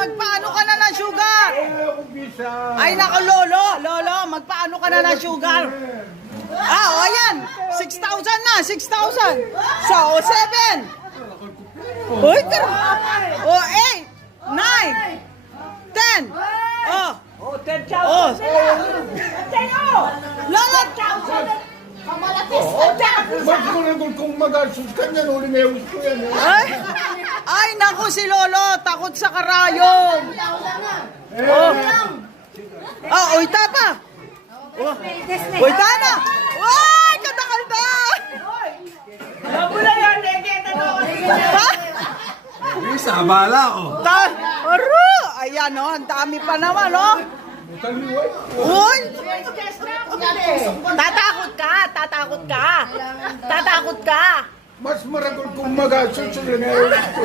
magpaano ka na ng sugar? Ako bisa. Ay, naku, Lolo, magpaano ka na ng sugar? O, ayan, 6,000 na, 6,000. So, 7. Uy, o, 8, 9, 10. Oh, 10,000. Lolo, Mas ko kung mag-asus ka niyan, uli na yung gusto yan. ay, naku, si Lolo, takot sa karayom. Uita pa. Uita na. Uy, katakal na. Labo na yan, neketa na ako. Ha? Isa, bala, oh. Aru! Ayan, oh, ang dami pa naman, oh. Uy! Tatakot ka. Mas maragol kung mag-asus, uli na yung gusto.